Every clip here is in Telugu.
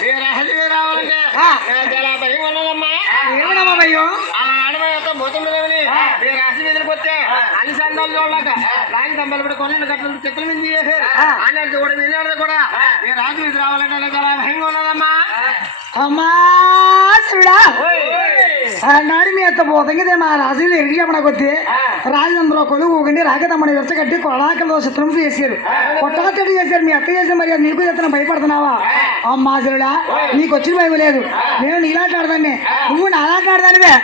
మీరు అసలు రావాలంటే చాలా భయం ఉన్నదమ్మా ఏమనమ్మా భయ్యం ఆ ఆడమయ్యతో పోతుండదని మీరు రాసి మీదకి వస్తే అన్ని సందాలు చూడలేక కూడా కొన్ని గట్ల చెక్కల మీద చేశారు. అన్నది కూడా వినేది కూడా మీరు రాజు మీద రావాలంటే చాలా భయంగా ఉన్నదమ్మా అమ్మా శివుడా! మీ అత్త పోతంగిదే మా రాజులు ఎరిగి చెప్పనకొద్ది రాజంద్ర కొలువు ఊగండి రాగదమ్మని విరచగట్టి కొడాకలో చిత్రం చేశారు. కొట్టాకటి చేశారు. మీ అత్త చేసిన మరి నీకు చేస్తున్న భయపడుతున్నావా? అమ్మా శివుడా నీకు వచ్చిన భయం లేదు. నేను నీలాంటి ఆడదాన్ని. నువ్వు నాలాంటి ఆడదానివే.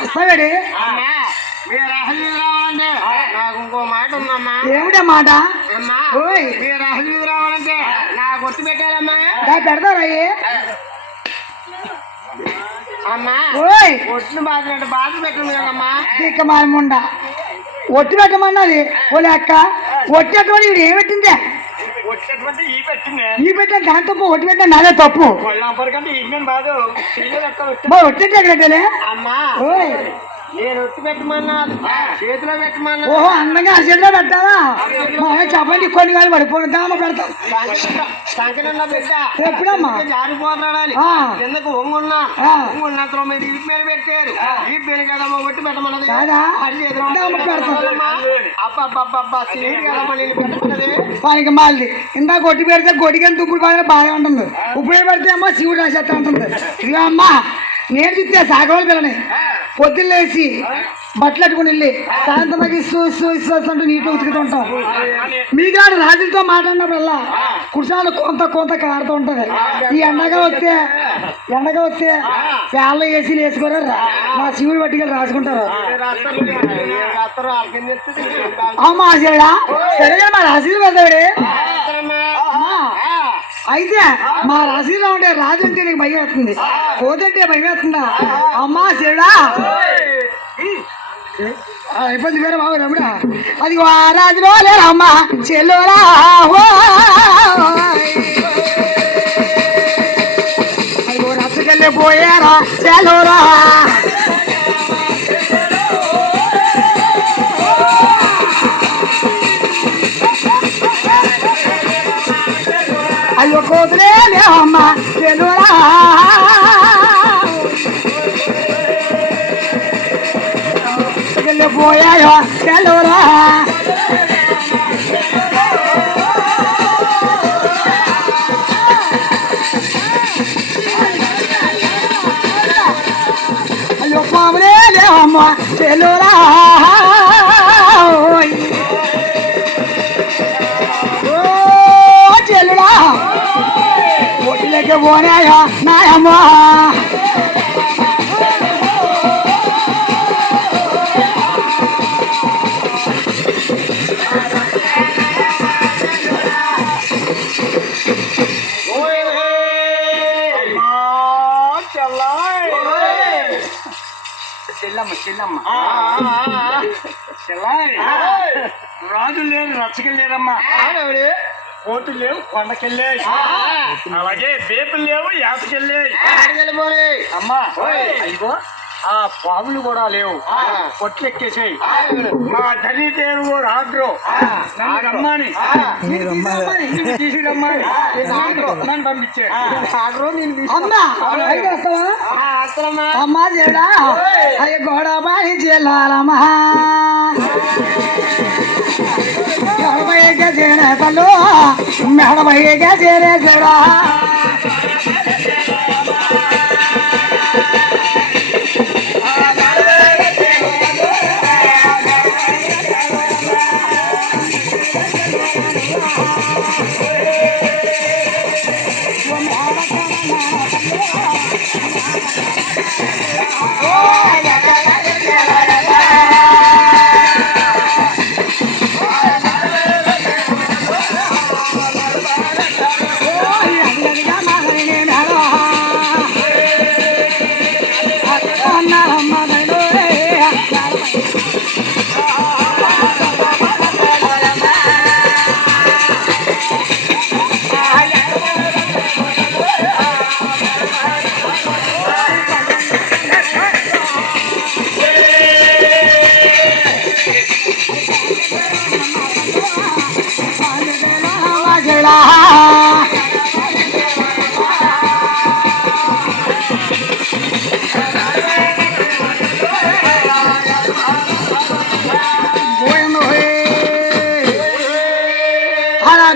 వస్తావేడి? అమ్మా. ఏమిటా మాట? అమ్మా బాధ బాధ పెట్టింది కదమ్మా. ఇక ఒట్టి పెట్టమన్నది? ఓలే అక్క. ఒట్టి అటువంటి ఈవిడ ఏం పెట్టిందే? ఈ పెట్టిన దాని తప్పు ఒట్టి పెట్టిన నాదే తప్పు. ఎక్కడ ఒట్టి. ఎక్కడ అమ్మా ఓయ్! నేను ఒట్టి పెట్టమన్నా? చేతిలో పెట్టమన్నా? ఓహో అందంగా చేతిలో పెట్టాలా చెప్పండి కొన్ని కానీ పడిపోను దామ పెడతాం. సంకనన్న బిడ్డ. ఎప్పుడమ్మా? జారిపోతున్నాడని ఆ. కిందకు ఒంగున్నా. ఒంగున్నంతలో మీరు పెట్టారు. కదమ్మా ఒట్టి పెట్టమన్నది. కాదా? అది చేతిలో దామ పెడతాం. అబ్బబ్బబ్బబ్బా సీడ్ కదమ్మా నేను పెట్టమన్నది. వానికి ఇందాక కొట్టి పెడితే కొట్టికని తుప్పుడు బాగా బాగా ఉంటుంది. ఇప్పుడు పెడితే అమ్మ శివుడు రాసేస్తా ఉంటుంది. ఇదిగో అమ్మా నేను చూస్తే సాగవాళ్ళు పిల్లని. పొద్దున్న లేచి బట్టలు అట్టుకుని వెళ్ళి సాయంత్రం ఇస్తూ ఇస్తూ ఇస్తూ అంటూ నీటిలో ఉతుకుతుంటాం మీకాడ రాజులతో మాట్లాడినప్పుడల్లా కుర్చాలు కొంత కొంత కారుతూ ఉంటది. ఈ ఎండగా వస్తే ఎండగా వస్తే పేళ్ళ వేసి వేసుకోరు మా శివుడు పట్టుకెళ్ళి రాసుకుంటారు. అమ్మా సరే మా రాజులు పెద్దవిడే అమ్మా అయితే మా రాశిలో ఉండే రాజు అంటే నీకు భయం వేస్తుంది. కోదంటే భయం వేస్తుందా? అమ్మా శివుడా ఇబ్బంది వేరే బాబు రమడా అది ఆ రాజులో లేరమ్మా చెల్లురా? అది రచ్చకెళ్ళి పోయారా చెల్లురా? లేవమ్మా చెల్లురా పోయాయో చెల్లురా అయ్యో పాములే లేవమ్మా చెల్లురా ఒట్టిలోకి పోనాయో నాయమ్మా చెల్లమ్మ. చెల్లమ్మ చెల్లాయి రాజు లేరు రచ్చకెళ్ళారమ్మా కోటు లేవు కొండకెళ్ళాయి. అలాగే బేపులు లేవు యాతకెళ్ళాయి అమ్మా అయ్యో ఆ పాములు కూడా లేవు. కొట్లెక్కేసాయి. మా ధని దేవుడు రాడ్రు. నన్ను రమ్మని. నిన్ను తీసుకురమ్మని. నన్ను పంపించాడు అమ్మా అమ్మా చెడా అయ్య గోడబాయి చెల్లాలమ్మా మెడబయ్య గజేనే తల్లు మెడబయ్య గజేనే చెడా ఓ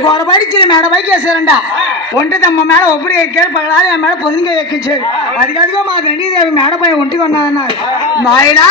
గోడ బయట ఇచ్చిన మేడ పైకి వేసారంట ఒంటిదమ్మ మేడ ఒప్పుడు ఎక్కారు పడాలి ఆ మేడ పొదినిగా ఎక్కించారు అది కాదుగా మా గండి మేడ పై ఒంటిగా ఉన్నదన్నారు నాయనా